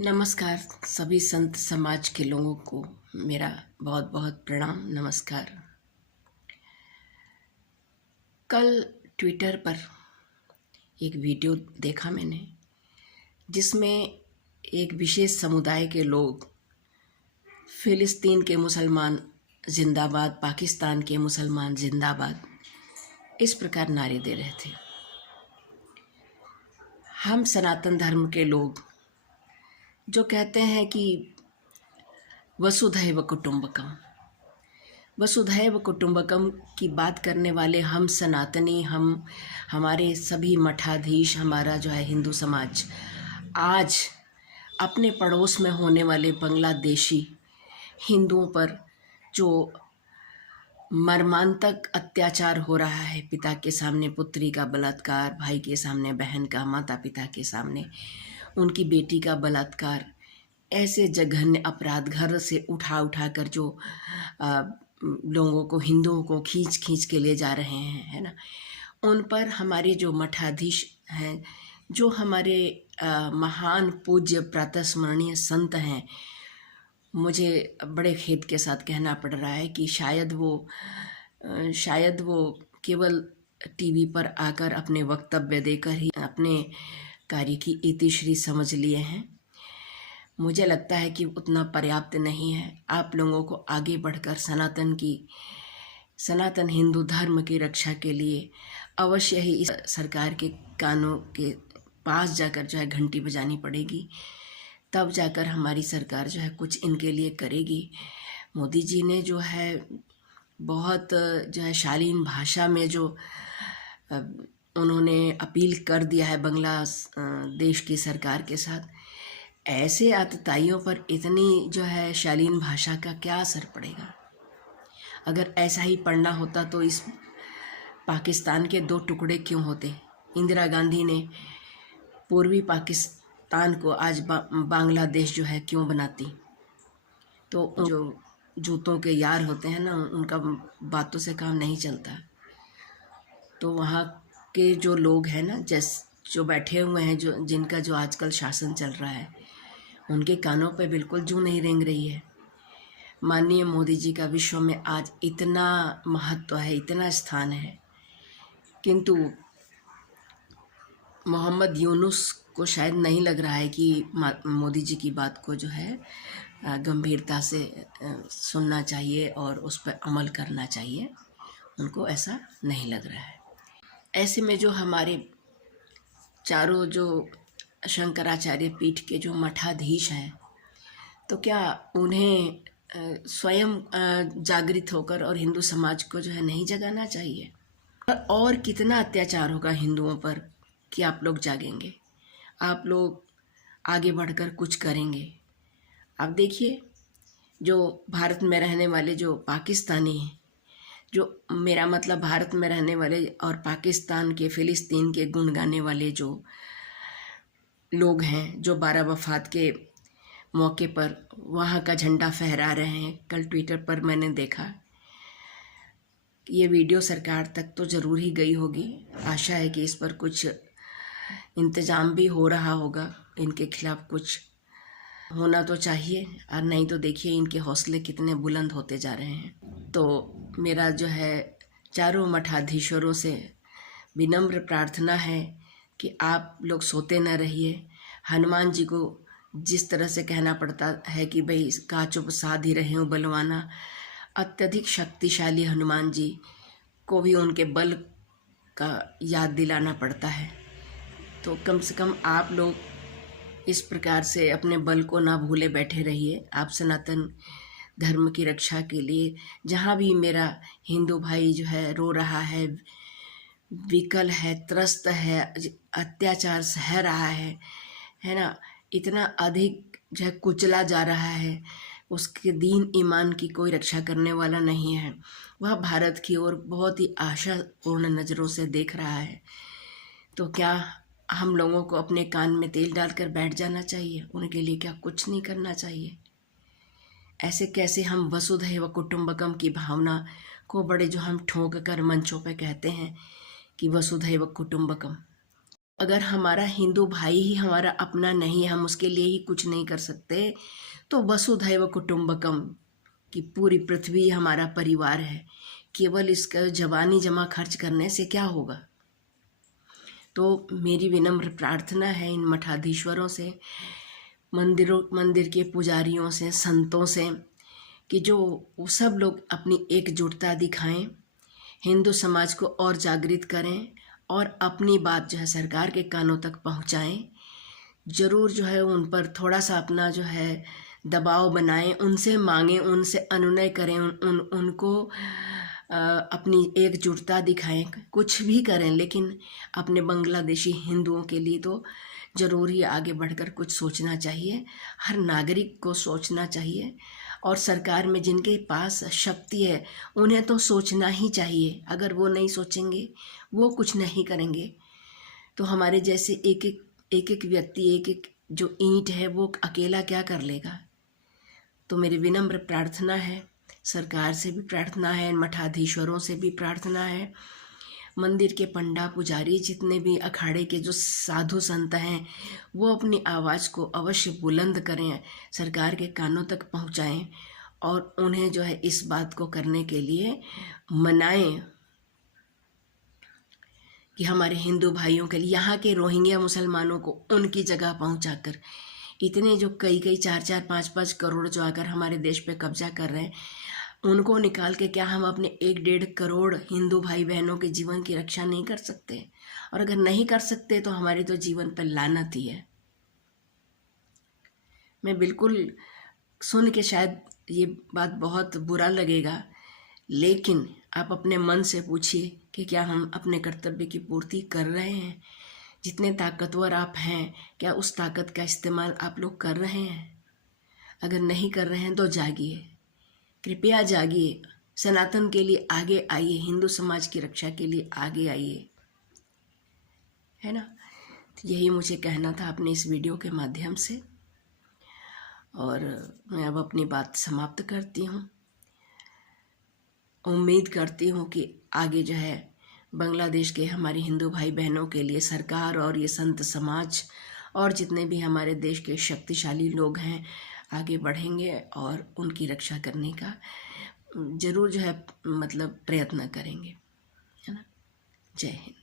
नमस्कार। सभी संत समाज के लोगों को मेरा बहुत बहुत प्रणाम। नमस्कार। कल ट्विटर पर एक वीडियो देखा मैंने, जिसमें एक विशेष समुदाय के लोग फ़िलिस्तीन के मुसलमान जिंदाबाद, पाकिस्तान के मुसलमान जिंदाबाद, इस प्रकार नारे दे रहे थे। हम सनातन धर्म के लोग जो कहते हैं कि वसुधैव कुटुंबकम, वसुधैव कुटुंबकम की बात करने वाले हम सनातनी, हमारे सभी मठाधीश, हमारा जो है हिंदू समाज, आज अपने पड़ोस में होने वाले बांग्लादेशी हिंदुओं पर जो मर्मांतक अत्याचार हो रहा है, पिता के सामने पुत्री का बलात्कार, भाई के सामने बहन का, माता पिता के सामने उनकी बेटी का बलात्कार, ऐसे जघन्य अपराध घर से उठा कर जो लोगों को, हिंदुओं को खींच खींच के ले जा रहे हैं, है ना, उन पर हमारे जो मठाधीश हैं, जो हमारे महान पूज्य प्रातस्मरणीय संत हैं, मुझे बड़े खेद के साथ कहना पड़ रहा है कि शायद वो केवल टीवी पर आकर अपने वक्तव्य देकर ही अपने कार्य की इतिश्री समझ लिए हैं। मुझे लगता है कि उतना पर्याप्त नहीं है। आप लोगों को आगे बढ़कर सनातन हिंदू धर्म की रक्षा के लिए अवश्य ही इस सरकार के कानों के पास जाकर जो है घंटी बजानी पड़ेगी, तब जाकर हमारी सरकार जो है कुछ इनके लिए करेगी। मोदी जी ने जो है बहुत जो है शालीन भाषा में जो उन्होंने अपील कर दिया है बांग्लादेश की सरकार के साथ, ऐसे आतताइयों पर इतनी जो है शालीन भाषा का क्या असर पड़ेगा। अगर ऐसा ही पढ़ना होता तो इस पाकिस्तान के दो टुकड़े क्यों होते। इंदिरा गांधी ने पूर्वी पाकिस्तान को आज बांग्लादेश जो है क्यों बनाती। तो जो जूतों के यार होते हैं ना, उनका बातों से काम नहीं चलता। तो वहाँ के जो लोग हैं ना, जो बैठे हुए हैं, जिनका जो आजकल शासन चल रहा है, उनके कानों पे बिल्कुल जूं नहीं रेंग रही है। माननीय मोदी जी का विश्व में आज इतना महत्व है, इतना स्थान है, किंतु मोहम्मद यूनुस को शायद नहीं लग रहा है कि मोदी जी की बात को जो है गंभीरता से सुनना चाहिए और उस पर अमल करना चाहिए। उनको ऐसा नहीं लग रहा है। ऐसे में जो हमारे चारों जो शंकराचार्य पीठ के जो मठाधीश हैं, तो क्या उन्हें स्वयं जागृत होकर और हिंदू समाज को जो है नहीं जगाना चाहिए? और कितना अत्याचार होगा हिंदुओं पर कि आप लोग जागेंगे, आप लोग आगे बढ़कर कुछ करेंगे। आप देखिए, जो भारत में रहने वाले जो पाकिस्तानी हैं, जो मेरा मतलब भारत में रहने वाले और पाकिस्तान के, फ़िलिस्तीन के गुण गाने वाले जो लोग हैं, जो 12 वफ़ात के मौके पर वहाँ का झंडा फहरा रहे हैं। कल ट्विटर पर मैंने देखा। ये वीडियो सरकार तक तो ज़रूर ही गई होगी। आशा है कि इस पर कुछ इंतज़ाम भी हो रहा होगा। इनके खिलाफ़ कुछ होना तो चाहिए, और नहीं तो देखिए इनके हौसले कितने बुलंद होते जा रहे हैं। तो मेरा जो है चारों मठाधीश्वरों से विनम्र प्रार्थना है कि आप लोग सोते न रहिए। हनुमान जी को जिस तरह से कहना पड़ता है कि भाई का चुप साध रहे हो बलवाना, अत्यधिक शक्तिशाली हनुमान जी को भी उनके बल का याद दिलाना पड़ता है। तो कम से कम आप लोग इस प्रकार से अपने बल को ना भूले बैठे रहिए। आप सनातन धर्म की रक्षा के लिए, जहाँ भी मेरा हिंदू भाई जो है रो रहा है, विकल है, त्रस्त है, अत्याचार सह रहा है ना, इतना अधिक जो है कुचला जा रहा है, उसके दीन ईमान की कोई रक्षा करने वाला नहीं है। वह भारत की ओर बहुत ही आशापूर्ण नज़रों से देख रहा है। तो क्या हम लोगों को अपने कान में तेल डालकर बैठ जाना चाहिए? उनके लिए क्या कुछ नहीं करना चाहिए? ऐसे कैसे हम वसुधैव कुटुंबकम की भावना को बड़े जो हम ठोक कर मंचों पे कहते हैं कि वसुधैव कुटुंबकम, अगर हमारा हिंदू भाई ही हमारा अपना नहीं, हम उसके लिए ही कुछ नहीं कर सकते, तो वसुधैव कुटुंबकम कि पूरी पृथ्वी हमारा परिवार है, केवल इसका जवानी जमा खर्च करने से क्या होगा। तो मेरी विनम्र प्रार्थना है इन मठाधीश्वरों से, मंदिर के पुजारियों से, संतों से, कि जो वो सब लोग अपनी एकजुटता दिखाएं, हिंदू समाज को और जागृत करें और अपनी बात जो है सरकार के कानों तक पहुंचाएं। ज़रूर जो है उन पर थोड़ा सा अपना जो है दबाव बनाएं, उनसे मांगें, उनसे अनुनय करें, उनको अपनी एकजुटता दिखाएं, कुछ भी करें, लेकिन अपने बांग्लादेशी हिंदुओं के लिए तो ज़रूर ही आगे बढ़कर कुछ सोचना चाहिए। हर नागरिक को सोचना चाहिए और सरकार में जिनके पास शक्ति है उन्हें तो सोचना ही चाहिए। अगर वो नहीं सोचेंगे, वो कुछ नहीं करेंगे, तो हमारे जैसे एक एक व्यक्ति, एक एक जो ईंट है, वो अकेला क्या कर लेगा। तो मेरी विनम्र प्रार्थना है, सरकार से भी प्रार्थना है, मठाधीश्वरों से भी प्रार्थना है, मंदिर के पंडा पुजारी, जितने भी अखाड़े के जो साधु संत हैं, वो अपनी आवाज़ को अवश्य बुलंद करें, सरकार के कानों तक पहुंचाएं और उन्हें जो है इस बात को करने के लिए मनाएं कि हमारे हिंदू भाइयों के लिए, यहाँ के रोहिंग्या मुसलमानों को उनकी जगह पहुंचाकर, इतने जो कई 4-4, 5-5 करोड़ जो आकर हमारे देश पे कब्जा कर रहे हैं, उनको निकाल के क्या हम अपने 1-1.5 करोड़ हिंदू भाई बहनों के जीवन की रक्षा नहीं कर सकते। और अगर नहीं कर सकते तो हमारे तो जीवन पर लानत ही है। मैं बिल्कुल सुन के शायद ये बात बहुत बुरा लगेगा, लेकिन आप अपने मन से पूछिए कि क्या हम अपने कर्तव्य की पूर्ति कर रहे हैं। जितने ताकतवर आप हैं, क्या उस ताकत का इस्तेमाल आप लोग कर रहे हैं। अगर नहीं कर रहे हैं तो जागिए, कृपया जागिए, सनातन के लिए आगे आइए, हिंदू समाज की रक्षा के लिए आगे आइए, है ना। तो यही मुझे कहना था अपने इस वीडियो के माध्यम से, और मैं अब अपनी बात समाप्त करती हूँ। उम्मीद करती हूँ कि आगे जो है बांग्लादेश के हमारे हिंदू भाई बहनों के लिए सरकार और ये संत समाज और जितने भी हमारे देश के शक्तिशाली लोग हैं आगे बढ़ेंगे और उनकी रक्षा करने का ज़रूर जो है मतलब प्रयत्न करेंगे, है ना। जय हिंद।